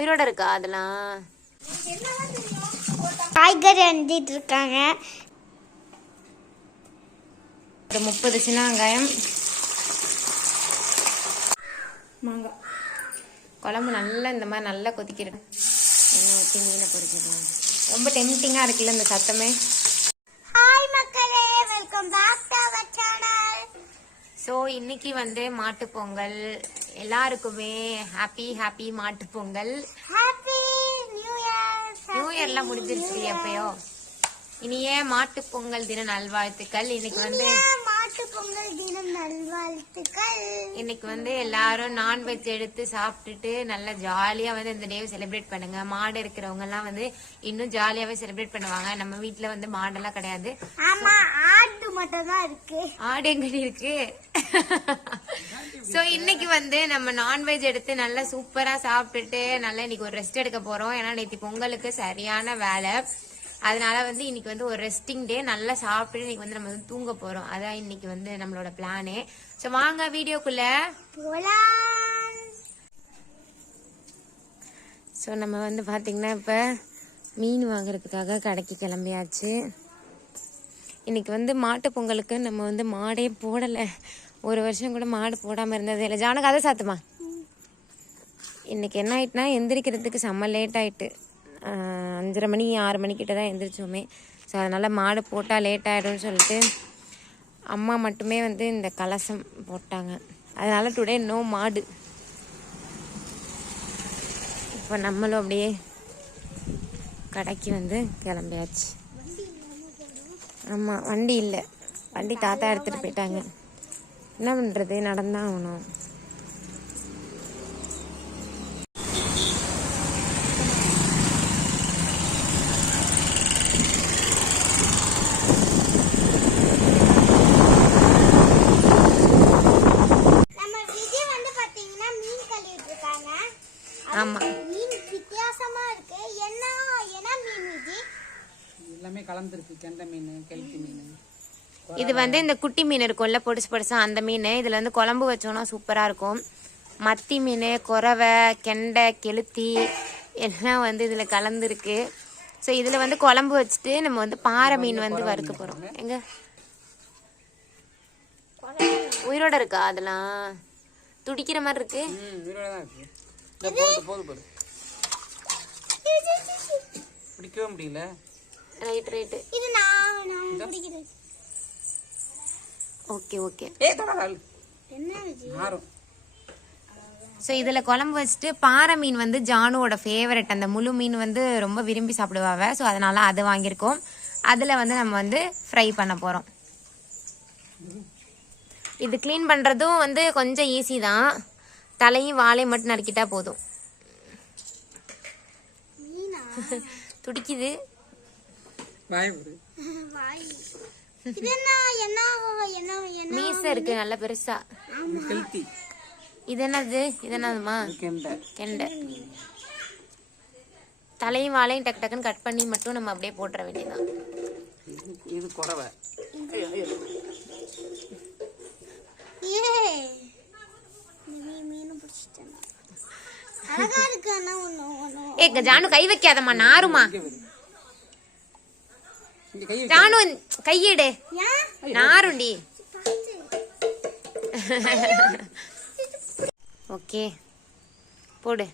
உயிரோட இருக்கா அதெல்லாம்? காய்கறி அஞ்சிட்டு இருக்காங்க. ஒரு 30 சின்ன வெங்காயம், மாங்காய். குழம்பு நல்லா இந்த மாதிரி நல்லா கொதிக்கிறது. எண்ணெய் ஊற்றி மீனை பொரிச்சிடலாம். ரொம்ப டெம்டிங்காக இருக்குல்ல இந்த சத்தமே. ஹாய் மக்களே, welcome back to our channel. So இன்னைக்கு வந்து மாட்டுப்பொங்கல். எல்லாருக்குமே ஹாப்பி ஹாப்பி மாட்டுப்பொங்கல். Happy new year. நியூ இயர்லாம் முடிஞ்சிருச்சு எப்பயோ. இனிய மாட்டுப்பொங்கல் தின நல்வாழ்த்துக்கள். இன்னைக்கு வந்து மாட்டுப்பொங்கல் தினம் நல்வாழ்த்துக்கள். இன்னைக்கு வந்து எல்லாரும் நான்வெஜ் எடுத்து சாப்பிட்டுட்டு நல்லா ஜாலியா வந்து இந்த டேவை செலிப்ரேட் பண்ணுங்க. மாடு இருக்கிறவங்க எல்லாம் வந்து இன்னும் ஜாலியாவே செலிப்ரேட் பண்ணுவாங்க. நம்ம வீட்டுல வந்து மாடெல்லாம் கிடையாது. ஆமா, ஆடு மட்டும் தான் இருக்கு. ஆடு எங்கடி இருக்கு? சோ இன்னைக்கு வந்து நம்ம நான்வெஜ் எடுத்து நல்லா சூப்பரா சாப்பிட்டுட்டு நல்லா இன்னைக்கு ஒரு ரெஸ்ட் எடுக்க போறோம். ஏன்னா நேற்று பொங்கலுக்கு சரியான வேலை. அதனால வந்து இன்னைக்கு வந்து ஒரு ரெஸ்டிங் டே. நல்லா சாப்பிட்டு இன்னைக்கு வந்து நம்ம வந்து தூங்க போறோம். அதான் இன்னைக்கு வந்து நம்மளோட பிளானே. சோ வாங்க வீடியோக்குள்ள போலாம். ஸோ நம்ம வந்து பாத்தீங்கன்னா இப்ப மீன் வாங்குறதுக்காக கடைக்கு கிளம்பியாச்சு. இன்னைக்கு வந்து மாட்டு பொங்கலுக்கு நம்ம வந்து மாடே போடலை. ஒரு வருஷம் கூட மாடு போடாம இருந்தது இல்லை. ஜானக்கு அதை சாத்துமா. இன்னைக்கு என்ன ஆயிட்டுனா எந்திரிக்கிறதுக்கு செம்ம லேட் ஆயிட்டு. 5:30 மணி 6 மணிக்கிட்ட தான் எந்திரிச்சோமே. ஸோ அதனால் மாடு போட்டால் லேட் ஆகிடும்னு சொல்லிட்டு அம்மா மட்டுமே வந்து இந்த கலசம் போட்டாங்க. அதனால் டுடே நோ மாடு. இப்போ நம்மளும் அப்படியே கடைக்கு வந்து கிளம்பியாச்சு. ஆமாம், வண்டி இல்லை. வண்டி தாத்தா எடுத்துகிட்டு போயிட்டாங்க. என்ன பண்ணுறது, நடந்தான் ஆகணும். ஆமா, மீன் வித்தியாசமா இருக்கு. என்ன மீன் இது? எல்லாமே கலந்துருக்கு. கெண்டை மீன், கெளுத்தி மீன். இது வந்து இந்த குட்டி மீன் இருக்கும்ல, பொடிசு பொடிசா அந்த மீன். இதுல வந்து குழம்பு வச்சோம்னா சூப்பரா இருக்கும். மத்தி மீன், கொரவை, கெண்டை, கெளுத்தி எல்லாம் வந்து இதுல கலந்துருக்கு. ஸோ இதுல வந்து குழம்பு வச்சுட்டு நம்ம வந்து பாறை மீன் வந்து வறுக்க போறோம். எங்க உயிரோட இருக்கா அதெல்லாம்? துடிக்கிற மாதிரி இருக்கு. பிடிக்கவே முடியல. Right right. இது நான் பிடிக்கிறேன். Okay okay. என்ன இது? ஸோ இதில் குழம்பு வச்சுட்டு பாறை மீன் வந்து ஜானுவோட ஃபேவரட். அந்த முழு மீன் வந்து ரொம்ப விரும்பி சாப்பிடுவாங்க. ஸோ அதனால அது வாங்கியிருக்கோம். அதில் வந்து நம்ம வந்து ஃப்ரை பண்ண போகிறோம். இது க்ளீன் பண்ணுறதும் வந்து கொஞ்சம் ஈஸி தான். தலையும் வாழையும் மட்டும் நறுக்கிட்டா போதும். துடிக்குது. மீச இருக்கு நல்ல பெருசா. இது என்னது? இது என்னதுமா? கெண்டை. தலையும் வாழையும் டக்கு டக்குன்னு கட் பண்ணி மட்டும் நம்ம அப்படியே போட்டுற வேண்டியதான். இது கொரவை. ஜானு கை வைக்காதம்மா, நாருமா. ஜானு கையெடு, நாருண்டி. ஓகே போடு.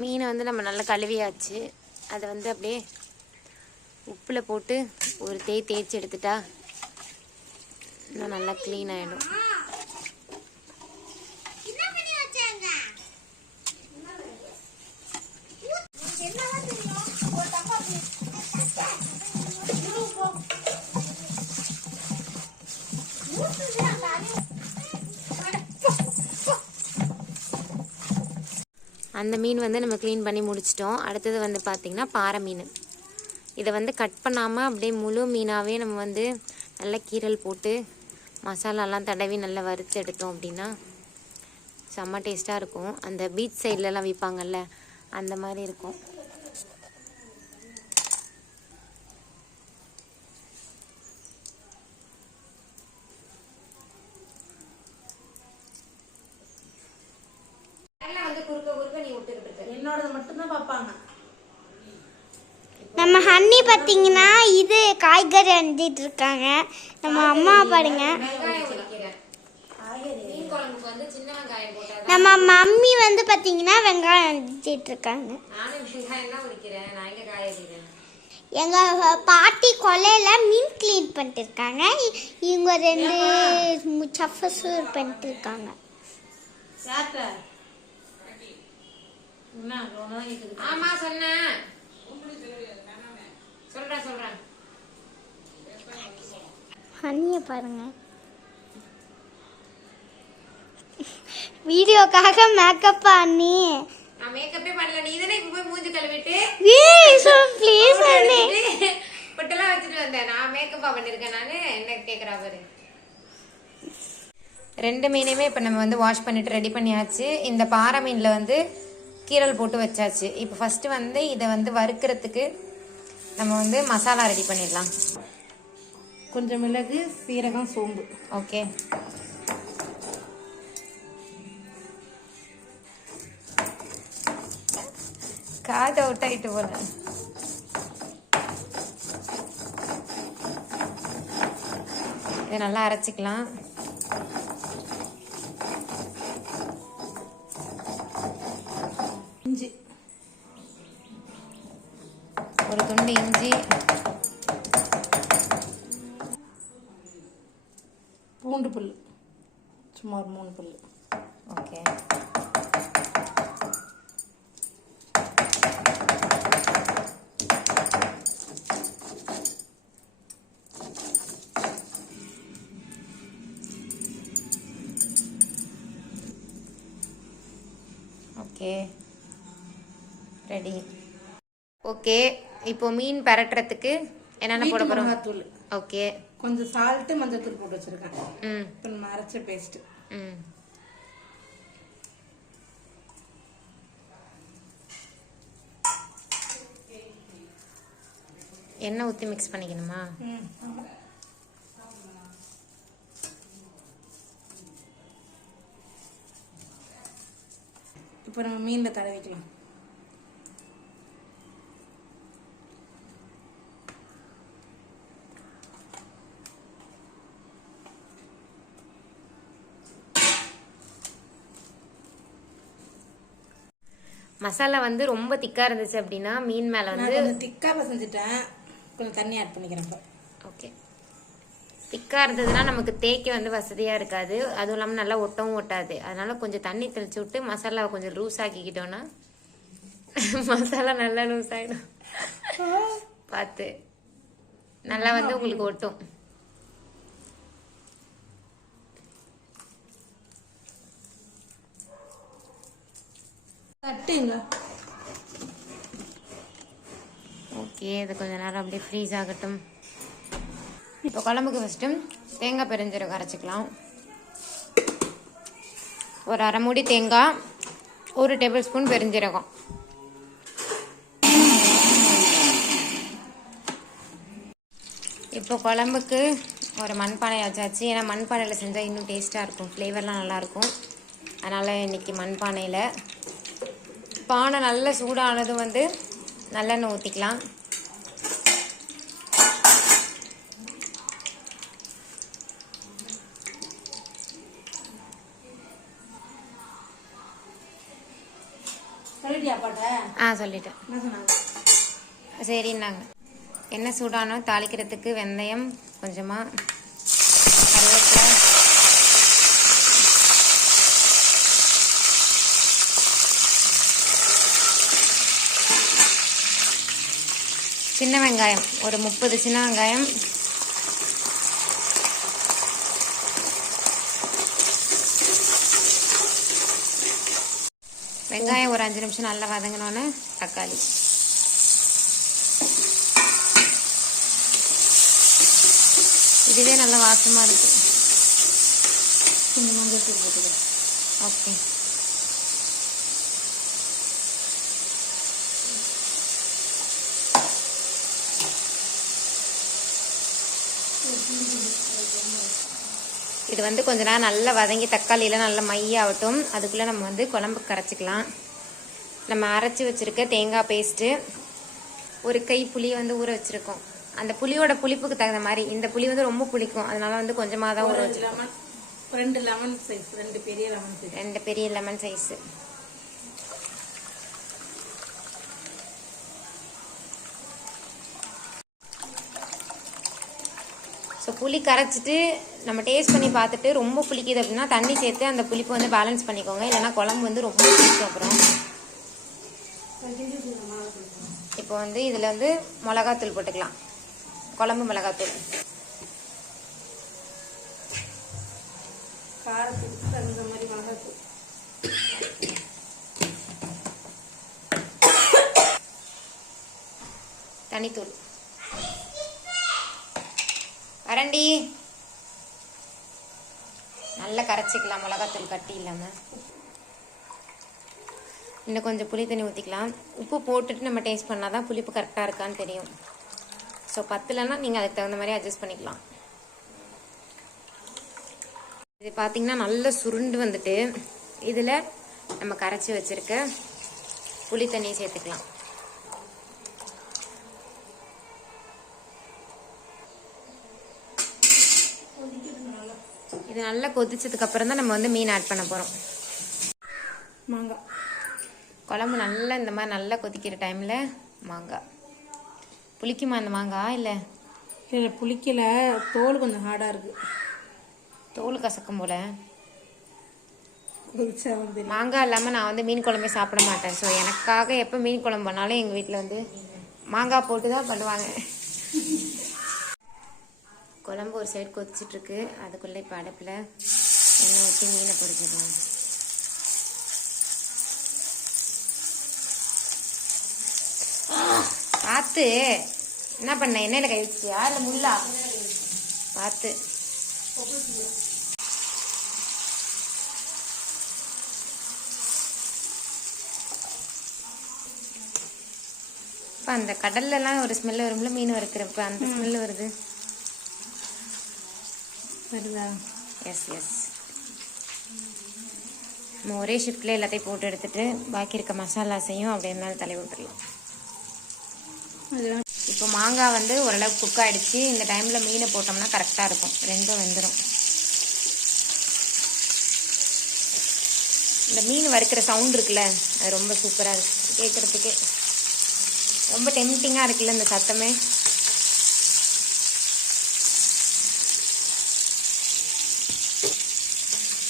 மீனை வந்து நம்ம நல்லா கழுவியாச்சு. அதை வந்து அப்படியே உப்பில் போட்டு ஒரு தேய்ச்சி எடுத்துட்டா இன்னும் நல்லா க்ளீன் ஆகிடும். அந்த மீன் வந்து நம்ம க்ளீன் பண்ணி முடிச்சிட்டோம். அடுத்தது வந்து பார்த்திங்கன்னா பாறை மீன். இதை வந்து கட் பண்ணாமல் அப்படியே முழு மீனாகவே நம்ம வந்து நல்லா கீரல் போட்டு மசாலாலாம் தடவி நல்லா வறுத்து எடுத்தோம் அப்படின்னா செம்ம டேஸ்ட்டாக இருக்கும். அந்த பீச் சைட்லலாம் விற்பாங்கல்ல அந்த மாதிரி இருக்கும். எல்லாம் வந்து குறுக்க குறுக்க நீ விட்டுக்கிட்டு இருக்க. என்னோடது மட்டும்தான் பார்ப்பாங்க. நம்ம ஹன்னி பார்த்தீங்கன்னா இது காய்கறி அஞ்சிட்டு இருக்காங்க. நம்ம அம்மா பாருங்க. வெங்காயம் உரிக்கிறேன். மீன் குழம்புக்கு வந்து சின்ன வெங்காயம் போட்டாதான். நம்ம மம்மி வந்து பார்த்தீங்கன்னா வெங்காயம் அஞ்சிட்டு இருக்காங்க. நானும் வெங்காயம் தான் உரிக்கிறேன். நான் எங்க காய வைக்கிறேன். எங்க பாட்டி கொல்லையில மீன் க்ளீன் பண்ணிட்டு இருக்காங்க. இவங்க 2 சஃபஸும் பண்ணிட்டு இருக்காங்க. ஆமா சொன்னேன். சொல்றேன். ஹன்னியை பாருங்க. வீடியோக்காக மேக்கப் பண்ணி நான் மேக்கப்பே பண்ணல. நீ தானே இப்ப போய் மூஞ்சி கழுவிட்டு ப்ளீஸ் ஹன்னி பட்டெல்லாம் வச்சுட்டு வந்தேன். நான் மேக்கப்பா பண்ணிருக்கேன். நானு என்ன கேக்குறா பாரு. 2 மீனையுமே இப்போ நம்ம வந்து வாஷ் பண்ணிட்டு ரெடி பண்ணியாச்சு. இந்த பாறை மீனில் வந்து கீரல் போட்டு வச்சாச்சு. இப்போ ஃபர்ஸ்ட் வந்து இதை வந்து வறுக்கிறதுக்கு நம்ம வந்து மசாலா ரெடி பண்ணிடலாம். கொஞ்சம் மிளகு, சீரகம், சோம்பு. ஓகே. காது அவுட் ஆயிட்டு போல. இதை நல்லா அரைச்சிக்கலாம். இஞ்சி, ஒரு துண்டு இஞ்சி, பூண்டு புல், சும்மா ஒரு 3 புல். ஓகே. Okay ready. ஓகே இப்போ மீன் பரட்டுறதுக்கு என்னென்ன போட போகிறோம்? மிளகாத்தூள், ஓகே. கொஞ்சம் சால்ட்டு, மஞ்சள் போட்டு வச்சிருக்கேன். ம் இப்போ நம்ம அரைச்ச பேஸ்ட். ம் எண்ணெய் ஊற்றி மிக்ஸ் பண்ணிக்கணுமா? இப்போ நம்ம மீனில் தடவிக்கலாம். மசாலா வந்து ரொம்ப திக்காக இருந்துச்சு அப்படின்னா மீன் மேலே வந்து கொஞ்சம் திக்காக செஞ்சுட்டேன். கொஞ்சம் தண்ணி ஆட் பண்ணிக்கிறேன் இப்போ. ஓகே. திக்காக இருந்ததுன்னா நமக்கு தேய்க்க வந்து வசதியாக இருக்காது. அதுவும் இல்லாமல் நல்லா ஒட்டவும் ஒட்டாது. அதனால கொஞ்சம் தண்ணி தெளிச்சு விட்டு மசாலாவை கொஞ்சம் லூஸ் ஆக்கிக்கிட்டோன்னா மசாலா நல்லா லூஸ் ஆகிடும். பார்த்து நல்லா வந்து உங்களுக்கு ஒட்டும். தட்டுங்க. ஓகே, இது கொஞ்ச நேரம் அப்படியே ஃப்ரீஸ் ஆகட்டும். இப்போ குழம்புக்கு ஃபஸ்ட்டு தேங்காய் பெருஞ்சீரகம் அரைச்சிக்கலாம். ஒரு 1/2 மூடி தேங்காய், 1 டேபிள் ஸ்பூன் பெருஞ்சீரகம். இப்போ குழம்புக்கு ஒரு மண்பானை வச்சாச்சு. ஏன்னா மண்பானையில் செஞ்சால் இன்னும் டேஸ்ட்டாக இருக்கும், ஃப்ளேவர்லாம் நல்லாயிருக்கும். அதனால் இன்றைக்கி மண்பானையில் பானை நல்லா சூடானதும் வந்து நல்லெண்ணெய் ஊற்றிக்கலாம். சொல்லிட்டேன். சரின்னாங்க. எண்ணெய் சூடானோ தாளிக்கிறதுக்கு வெந்தயம் கொஞ்சமாக, கருவேப்பிலை, சின்ன வெங்காயம் ஒரு 30 சின்ன வெங்காயம், வெங்காயம் ஒரு 5 நிமிஷம் நல்லா வதங்கினோன்னு தக்காளி, இதுவே நல்லா வாசமாக இருக்கு. ஓகே, இது வந்து கொஞ்ச நேரம் நல்லா வதங்கி தக்காளியெல்லாம் நல்லா மையாகட்டும். அதுக்குள்ளே நம்ம வந்து குழம்பு கரைச்சிக்கலாம். நம்ம அரைச்சி வச்சுருக்க தேங்காய் பேஸ்ட்டு, ஒரு கை புளி வந்து ஊற வச்சுருக்கோம். அந்த புளியோட புளிப்புக்கு தகுந்த மாதிரி, இந்த புளி வந்து ரொம்ப புளிக்கும், அதனால வந்து கொஞ்சமாக தான் ஊற வச்சுருக்கோம். 2 லெமன் சைஸ், 2 பெரிய லெமன் சைஸ், 2 பெரிய லெமன் சைஸு. ஸோ புளி கரைச்சிட்டு நம்ம டேஸ்ட் பண்ணி பார்த்துட்டு ரொம்ப புளிக்குது அப்படின்னா தண்ணி சேர்த்து அந்த புளிப்பு வந்து பேலன்ஸ் பண்ணிக்கோங்க. இல்லைன்னா குழம்பு வந்து ரொம்ப புளிக்கும். அப்புறம் இப்போ வந்து இதில் வந்து மிளகாத்தூள் போட்டுக்கலாம். குழம்பு மிளகாத்தூள். காரத்துக்கு தகுந்த மாதிரி மிளகாத்தூள். தனித்தூள். வரண்டி நல்லா கரைச்சிக்கலாம் மிளகாத்தூள் கட்டி இல்லாமல். இன்னும் கொஞ்சம் புளி தண்ணி ஊற்றிக்கலாம். உப்பு போட்டுட்டு நம்ம டேஸ்ட் பண்ணால் தான் புளிப்பு கரெக்டாக இருக்கான்னு தெரியும். ஸோ பத்தலைன்னா நீங்கள் அதுக்கு தகுந்த மாதிரி அட்ஜஸ்ட் பண்ணிக்கலாம். இது பார்த்திங்கன்னா நல்லா சுருண்டு வந்துட்டு இதில் நம்ம கரைச்சி வச்சுருக்க புளி தண்ணியை சேர்த்துக்கலாம். இது நல்லா கொதிச்சதுக்கு அப்புறம் தான் நம்ம வந்து மீன் ஆட் பண்ண போகிறோம். மாங்காய் குழம்பு நல்லா இந்த மாதிரி நல்லா கொதிக்கிற டைமில் மாங்காய். புளிக்குமா அந்த மாங்காய்? இல்லை இல்லை புளிக்கல, தோல் கொஞ்சம் ஹார்டாக இருக்குது. தோல் கசக்கும் போல். கொதிச்சா வந்து மாங்காய் இல்லாமல் நான் வந்து மீன் குழம்பே சாப்பிட மாட்டேன். ஸோ எனக்காக எப்போ மீன் குழம்பு பண்ணாலும் எங்கள் வீட்டில் வந்து மாங்காய் போட்டு தான் பண்ணுவாங்க. குழம்பு ஒரு சைடு கொதிச்சிட்ருக்கு. அதுக்குள்ளே இப்போ அடுப்பில் எண்ணெய் ஊற்றி மீனை பொரிச்சிடலாம். பார்த்து என்ன பண்ண? எண்ணெயில் கை வச்சியா இல்லை முள்ளா? பார்த்து. இப்போ அந்த கடல்லலாம் ஒரு ஸ்மெல் வரும்ல மீன் வறுக்கிறப்ப, அந்த ஸ்மெல் வருது. வருதா? Yes yes. நம்ம ஒரே ஷிஃப்டில் எல்லாத்தையும் போட்டு எடுத்துட்டு பாக்கி இருக்க மசாலாஸையும் அப்படியே மேலே தலை விட்டுடலாம். இப்போ மாங்காய் வந்து ஓரளவுக்கு குக் ஆகிடுச்சு. இந்த டைமில் மீனை போட்டோம்னா கரெக்டாக இருக்கும், ரெண்டும் வெந்துடும். இந்த மீன் வறுக்கிற சவுண்ட் இருக்குல்ல, அது ரொம்ப சூப்பராக இருக்குது கேட்குறதுக்கே. ரொம்ப டெம்டிங்காக இருக்குல்ல இந்த சத்தமே.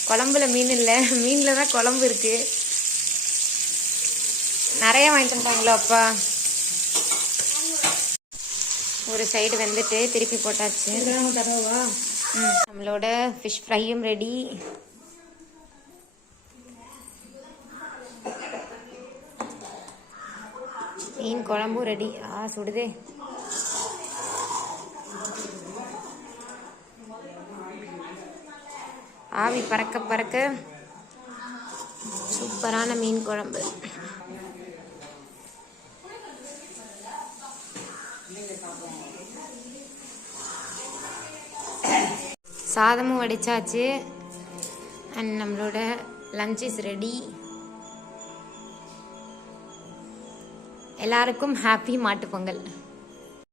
குழம்புல மீன் இல்லை, மீனில் தான் குழம்பு இருக்குது. நிறைய வாங்கிட்டு வந்தாங்களோ அப்பா. ஒரு சைடு வெந்துட்டு திருப்பி போட்டாச்சு. நம்மளோட ஃபிஷ் ஃப்ரையும் ரெடி. மீன் குழம்பும் ரெடி. சுடுதே. ஆவி பறக்க பறக்க சூப்பரான மீன் குழம்பு. சாதமும் வடிச்சாச்சு. அண்ட் நம்மளோட லஞ்ச் இஸ் ரெடி. எல்லாருக்கும் ஹாப்பி மாட்டுப் பொங்கல்.